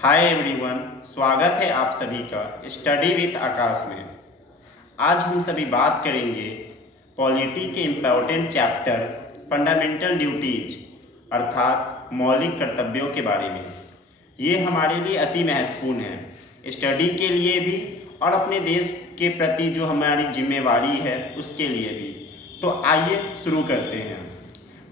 Hi everyone, स्वागत है आप सभी का स्टडी विद आकाश में। आज हम सभी बात करेंगे पॉलिटी के इम्पोर्टेंट चैप्टर फंडामेंटल ड्यूटीज अर्थात मौलिक कर्तव्यों के बारे में। ये हमारे लिए अति महत्वपूर्ण है, स्टडी के लिए भी और अपने देश के प्रति जो हमारी जिम्मेवारी है उसके लिए भी। तो आइए शुरू करते हैं।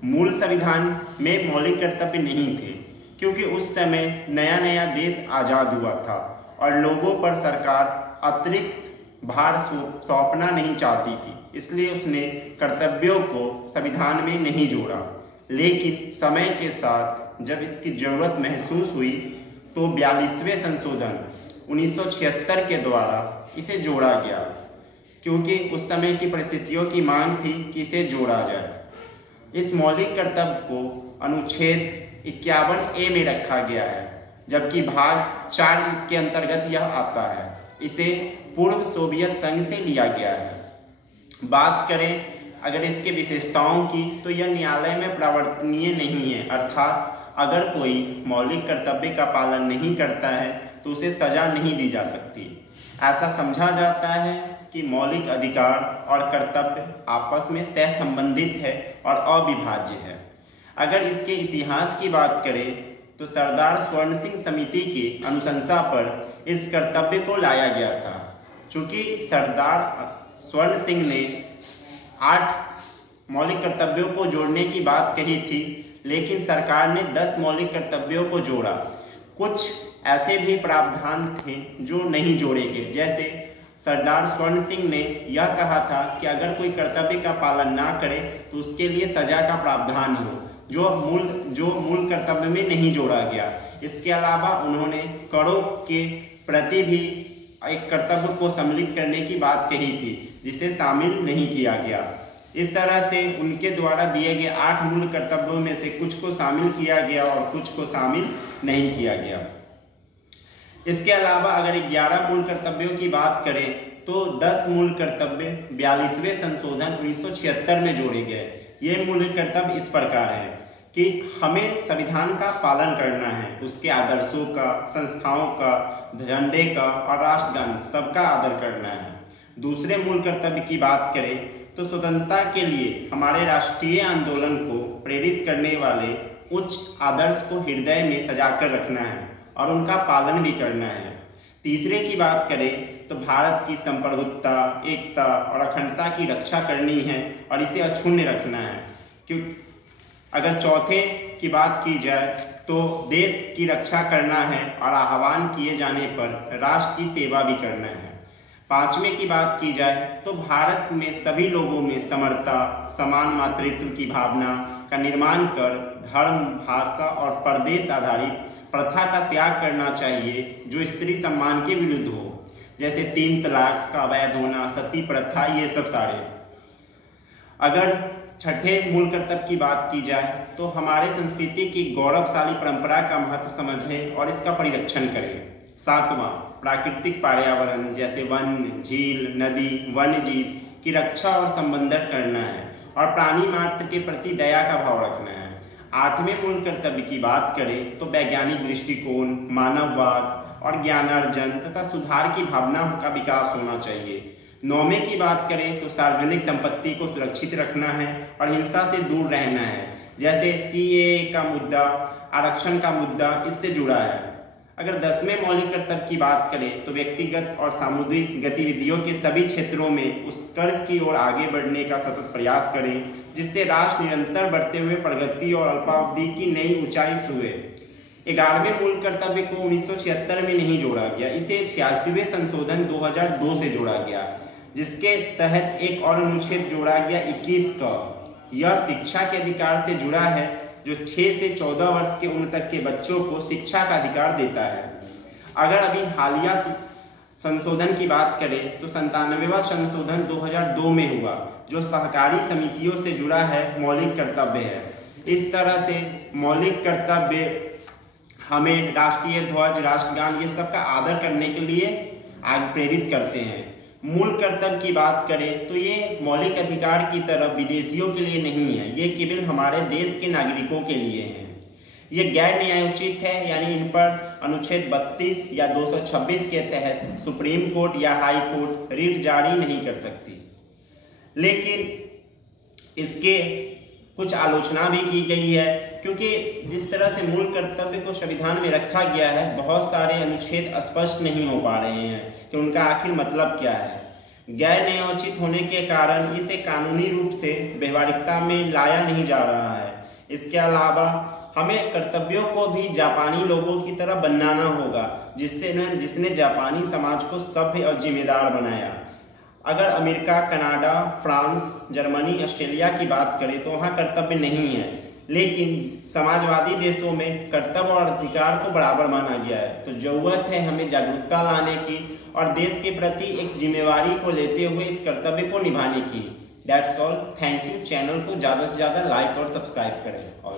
मूल संविधान में मौलिक कर्तव्य नहीं थे क्योंकि उस समय नया नया देश आज़ाद हुआ था और लोगों पर सरकार अतिरिक्त भार सौंपना नहीं चाहती थी, इसलिए उसने कर्तव्यों को संविधान में नहीं जोड़ा। लेकिन समय के साथ जब इसकी ज़रूरत महसूस हुई तो 42वें संशोधन 1976 के द्वारा इसे जोड़ा गया, क्योंकि उस समय की परिस्थितियों की मांग थी कि इसे जोड़ा जाए। इस मौलिक कर्तव्य को अनुच्छेद 51A में रखा गया है, जबकि भाग 4 के अंतर्गत यह आता है। इसे पूर्व सोवियत संघ से लिया गया है। बात करें अगर इसके विशेषताओं की तो यह न्यायालय में प्रवर्तनीय नहीं है, अर्थात अगर कोई मौलिक कर्तव्य का पालन नहीं करता है तो उसे सजा नहीं दी जा सकती। ऐसा समझा जाता है कि मौलिक अधिकार और कर्तव्य आपस में सहसंबंधित है और अविभाज्य है। अगर इसके इतिहास की बात करें तो सरदार स्वर्ण सिंह समिति की अनुशंसा पर इस कर्तव्य को लाया गया था। चूंकि सरदार स्वर्ण सिंह ने 8 मौलिक कर्तव्यों को जोड़ने की बात कही थी, लेकिन सरकार ने 10 मौलिक कर्तव्यों को जोड़ा। कुछ ऐसे भी प्रावधान थे जो नहीं जोड़े गए, जैसे सरदार स्वर्ण सिंह ने यह कहा था कि अगर कोई कर्तव्य का पालन ना करे तो उसके लिए सजा का प्रावधान हो, जो मूल कर्तव्य में नहीं जोड़ा गया। इसके अलावा उन्होंने करों के प्रति भी एक कर्तव्य को सम्मिलित करने की बात कही थी, जिसे शामिल नहीं किया गया। इस तरह से उनके द्वारा दिए गए 8 मूल कर्तव्यों में से कुछ को शामिल किया गया और कुछ को शामिल नहीं किया गया। इसके अलावा अगर 11 मूल कर्तव्यों की बात करें तो 10 मूल कर्तव्य 42वें संशोधन 1976 में जोड़े गए। ये मूल कर्तव्य इस प्रकार है कि हमें संविधान का पालन करना है, उसके आदर्शों का, संस्थाओं का, झंडे का और राष्ट्रगान सबका आदर करना है। दूसरे मूल कर्तव्य की बात करें तो स्वतंत्रता के लिए हमारे राष्ट्रीय आंदोलन को प्रेरित करने वाले उच्च आदर्श को हृदय में सजाकर रखना है और उनका पालन भी करना है। तीसरे की बात करें तो भारत की संप्रभुता, एकता और अखंडता की रक्षा करनी है और इसे अक्षुण्ण रखना है। क्योंकि अगर चौथे की बात की जाए तो देश की रक्षा करना है और आह्वान किए जाने पर राष्ट्र की सेवा भी करना है। पांचवें की बात की जाए तो भारत में सभी लोगों में समरता, समान मातृत्व की भावना का निर्माण कर धर्म, भाषा और प्रदेश आधारित प्रथा का त्याग करना चाहिए जो स्त्री सम्मान के विरुद्ध हो, जैसे 3 तलाक का अवैध होना, सती प्रथा, ये सब सारे। अगर छठे मूल कर्तव्य की बात की जाए तो हमारे संस्कृति की गौरवशाली परंपरा का महत्व समझें और इसका परिरक्षण करें। 7वां, प्राकृतिक पर्यावरण जैसे वन, झील, नदी, वन्य जीव की रक्षा और संवर्धन करना है और प्राणी मात्र के प्रति दया का भाव रखना है। 8वें मूल कर्तव्य की बात करें तो वैज्ञानिक दृष्टिकोण, मानववाद और ज्ञानार्जन तथा सुधार की भावना का विकास होना चाहिए। 9वें की बात करें तो सार्वजनिक संपत्ति को सुरक्षित रखना है और हिंसा से दूर रहना है, जैसे CAA का मुद्दा, आरक्षण का मुद्दा इससे जुड़ा है। अगर 10वें मौलिक कर्तव्य की बात करें तो व्यक्तिगत और सामुदायिक गतिविधियों के सभी क्षेत्रों में उत्कर्ष की ओर आगे बढ़ने का सतत प्रयास करें, जिससे राष्ट्र निरंतर बढ़ते हुए प्रगति और अल्पावधि की नई ऊंचाई छुए। 11वें मूल कर्तव्य को 1976 में नहीं जोड़ा गया, इसे 86वें संशोधन 2002 से जोड़ा गया, जिसके तहत एक और अनुच्छेद जोड़ा गया 21 का। यह शिक्षा के अधिकार से जुड़ा है, जो 6 से 14 वर्ष के उम्र तक के बच्चों को शिक्षा का अधिकार देता है। अगर अभी हालिया संशोधन की बात करें तो 97वां संशोधन 2002 में हुआ, जो सहकारी समितियों से जुड़ा है मौलिक कर्तव्य है। इस तरह से मौलिक कर्तव्य हमें राष्ट्रीय ध्वज, राष्ट्रगान ये सब का आदर करने के लिए आगे प्रेरित करते हैं। मूल कर्तव्य की बात करें तो ये मौलिक अधिकार की तरह विदेशियों के लिए नहीं है, ये केवल हमारे देश के नागरिकों के लिए हैं। ये गैर न्यायोचित है, यानी इन पर अनुच्छेद 32 या 226 के तहत सुप्रीम कोर्ट या हाई कोर्ट रिट जारी नहीं कर सकती। लेकिन इसके कुछ आलोचना भी की गई है, क्योंकि जिस तरह से मूल कर्तव्य को संविधान में रखा गया है, बहुत सारे अनुच्छेद स्पष्ट नहीं हो पा रहे हैं कि उनका आखिर मतलब क्या है। गैर न्यायोचित होने के कारण इसे कानूनी रूप से व्यवहारिकता में लाया नहीं जा रहा है। इसके अलावा हमें कर्तव्यों को भी जापानी लोगों की तरह बनाना होगा, जिसने जापानी समाज को सभ्य और जिम्मेदार बनाया। अगर America, Canada, France, Germany, Australia की बात करें तो वहाँ कर्तव्य नहीं है, लेकिन समाजवादी देशों में कर्तव्य और अधिकार को बराबर माना गया है। तो जरूरत है हमें जागरूकता लाने की और देश के प्रति एक जिम्मेवारी को लेते हुए इस कर्तव्य को निभाने की। That's all. Thank you. Channel को ज़्यादा से ज़्यादा लाइक और सब्सक्राइब करें और